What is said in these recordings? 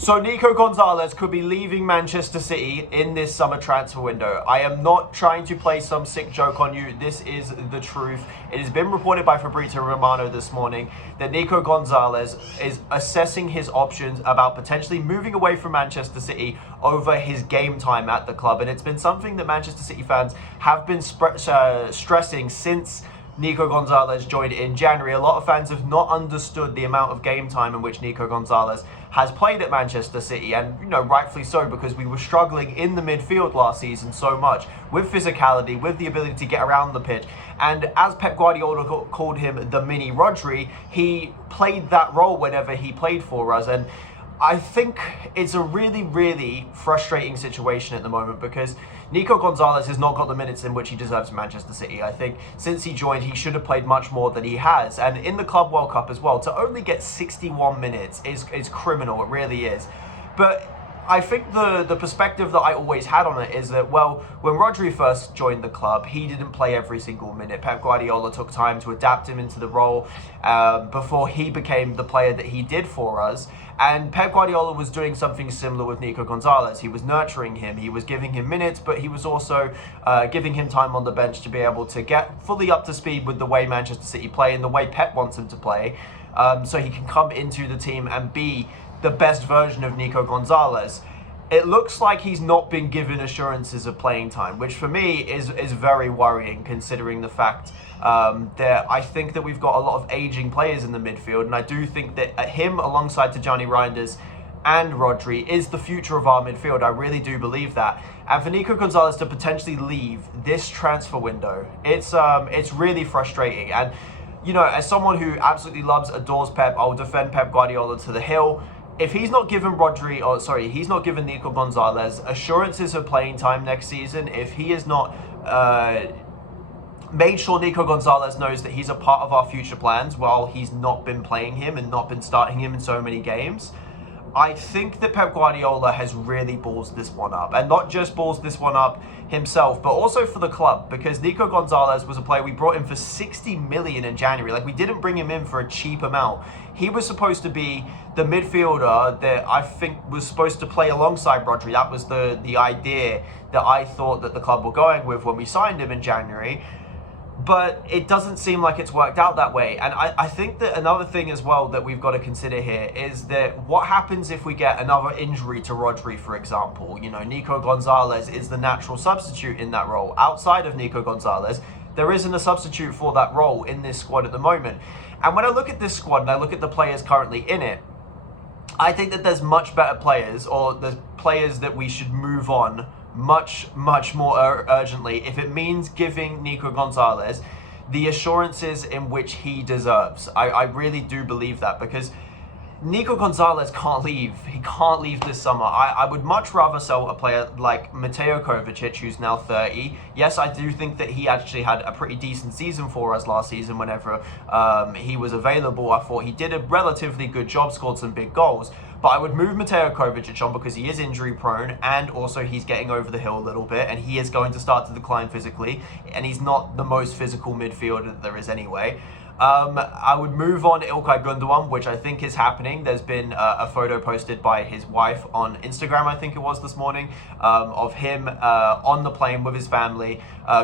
So Nico Gonzalez could be leaving Manchester City in this summer transfer window. I am not trying to play some sick joke on you. This is the truth. It has been reported by Fabrizio Romano this morning that Nico Gonzalez is assessing his options about potentially moving away from Manchester City over his game time at the club. And it's been something that Manchester City fans have been stressing since Nico Gonzalez joined in January. A lot of fans have not understood the amount of game time in which Nico Gonzalez has played at Manchester City, and rightfully so, because we were struggling in the midfield last season so much with physicality, with the ability to get around the pitch. And as Pep Guardiola called him the mini Rodri, he played that role whenever he played for us. And I think it's a really, really frustrating situation at the moment because Nico Gonzalez has not got the minutes in which he deserves in Manchester City. I think since he joined, he should have played much more than he has. And in the Club World Cup as well, to only get 61 minutes is criminal. It really is. But I think the perspective that I always had on it is that, well, when Rodri first joined the club, he didn't play every single minute. Pep Guardiola took time to adapt him into the role before he became the player that he did for us. And Pep Guardiola was doing something similar with Nico Gonzalez. He was nurturing him, he was giving him minutes, but he was also giving him time on the bench to be able to get fully up to speed with the way Manchester City play and the way Pep wants him to play, so he can come into the team and be the best version of Nico Gonzalez. It looks like he's not been given assurances of playing time, which for me is very worrying, considering the fact that I think that we've got a lot of aging players in the midfield, and I do think that him alongside Tijjani Reinders and Rodri is the future of our midfield. I really do believe that. And for Nico Gonzalez to potentially leave this transfer window, it's really frustrating. And as someone who absolutely loves, adores Pep, I'll defend Pep Guardiola to the hill. If he's not given he's not given Nico Gonzalez assurances of playing time next season, if he is not made sure Nico Gonzalez knows that he's a part of our future plans while he's not been playing him and not been starting him in so many games, I think that Pep Guardiola has really balls this one up. And not just balls this one up himself, but also for the club, because Nico Gonzalez was a player we brought in for 60 million in January. Like, we didn't bring him in for a cheap amount. He was supposed to be the midfielder that I think was supposed to play alongside Rodri. That was the idea that I thought that the club were going with when we signed him in January. But it doesn't seem like it's worked out that way. And I think that another thing as well that we've got to consider here is that what happens if we get another injury to Rodri, for example? Nico Gonzalez is the natural substitute in that role. Outside of Nico Gonzalez, there isn't a substitute for that role in this squad at the moment. And when I look at this squad and I look at the players currently in it, I think that there's much better players, or there's players that we should move on much more urgently if it means giving Nico Gonzalez the assurances in which he deserves. I really do believe that, because Nico Gonzalez can't leave. He can't leave this summer. I would much rather sell a player like Mateo Kovacic, who's now 30. Yes, I do think that he actually had a pretty decent season for us last season whenever he was available. I thought he did a relatively good job, scored some big goals. But I would move Mateo Kovacic on because he is injury prone, and also he's getting over the hill a little bit, and he is going to start to decline physically, and he's not the most physical midfielder that there is anyway. I would move on Ilkay Gundogan, which I think is happening. There's been a photo posted by his wife on Instagram, I think it was this morning, of him on the plane with his family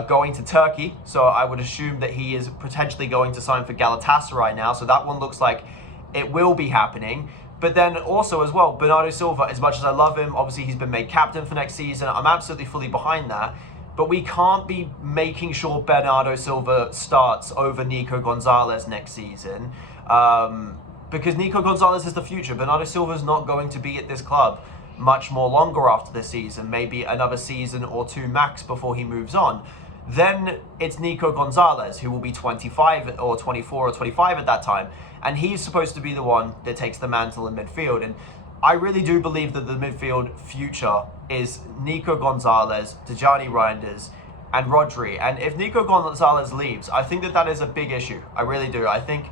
going to Turkey. So I would assume that he is potentially going to sign for Galatasaray now. So that one looks like it will be happening. But then also as well, Bernardo Silva, as much as I love him, obviously he's been made captain for next season. I'm absolutely fully behind that. But we can't be making sure Bernardo Silva starts over Nico Gonzalez next season, because Nico Gonzalez is the future. Bernardo Silva is not going to be at this club much more longer after this season, maybe another season or two max before he moves on. Then it's Nico Gonzalez, who will be 25 or 24 or 25 at that time. And he's supposed to be the one that takes the mantle in midfield. And I really do believe that the midfield future is Nico Gonzalez, Tijjani Reinders, and Rodri. And if Nico Gonzalez leaves, I think that is a big issue. I really do. I think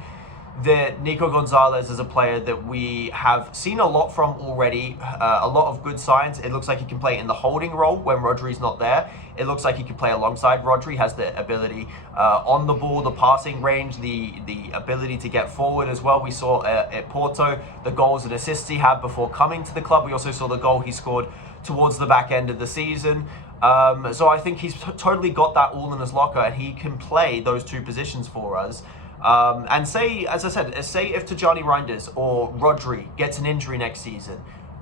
that Nico Gonzalez is a player that we have seen a lot from already, a lot of good signs. It looks like he can play in the holding role when Rodri's not there. It looks like he can play alongside Rodri, has the ability on the ball, the passing range, the ability to get forward as well. We saw at Porto the goals and assists he had before coming to the club. We also saw the goal he scored towards the back end of the season. So I think he's totally got that all in his locker, and he can play those two positions for us. And say, as I said, say if Tijani Reinders or Rodri gets an injury next season,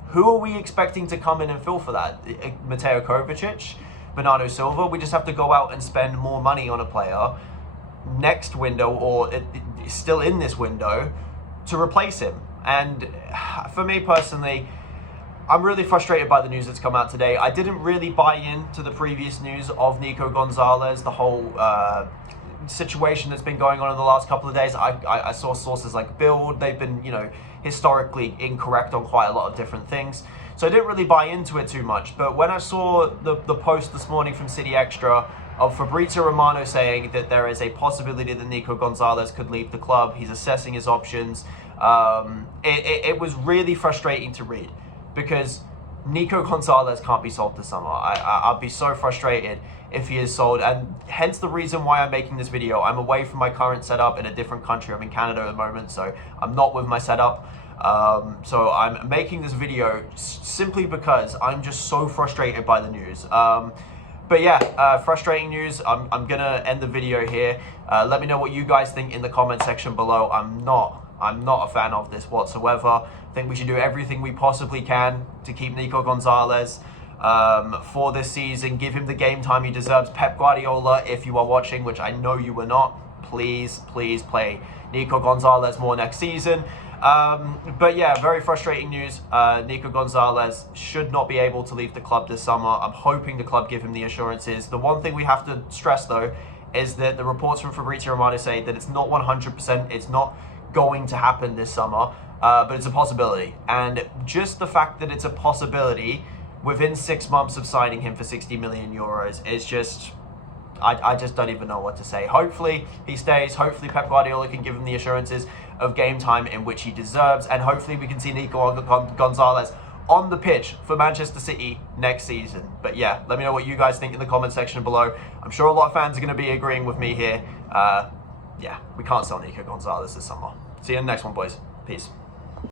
who are we expecting to come in and fill for that? Mateo Kovacic? Bernardo Silva? We just have to go out and spend more money on a player next window, or still in this window, to replace him. And for me personally, I'm really frustrated by the news that's come out today. I didn't really buy into the previous news of Nico Gonzalez, the whole situation that's been going on in the last couple of days. I saw sources like Build. They've been, historically incorrect on quite a lot of different things. So I didn't really buy into it too much. But when I saw the post this morning from City Extra of Fabrizio Romano saying that there is a possibility that Nico Gonzalez could leave the club, he's assessing his options, it was really frustrating to read, because Nico Gonzalez can't be sold this summer. I'd be so frustrated if he is sold, and hence the reason why I'm making this video. I'm away from my current setup in a different country. I'm in Canada at the moment, so I'm not with my setup. So I'm making this video simply because I'm just so frustrated by the news. But yeah, frustrating news. I'm gonna end the video here. Let me know what you guys think in the comment section below. I'm not a fan of this whatsoever. I think we should do everything we possibly can to keep Nico Gonzalez for this season. Give him the game time he deserves. Pep Guardiola, if you are watching, which I know you are not, please play Nico Gonzalez more next season. But yeah, very frustrating news. Nico Gonzalez should not be able to leave the club this summer. I'm hoping the club give him the assurances. The one thing we have to stress, though, is that the reports from Fabrizio Romano say that it's not 100%, it's not going to happen this summer, but it's a possibility. And just the fact that it's a possibility within 6 months of signing him for 60 million euros is just, I just don't even know what to say. Hopefully he stays. Hopefully Pep Guardiola can give him the assurances of game time in which he deserves, and hopefully we can see Nico Gonzalez on the pitch for Manchester City next season. But yeah, let me know what you guys think in the comment section below. I'm sure a lot of fans are going to be agreeing with me here. Yeah, we can't sell Nico Gonzalez this summer. See you in the next one, boys. Peace.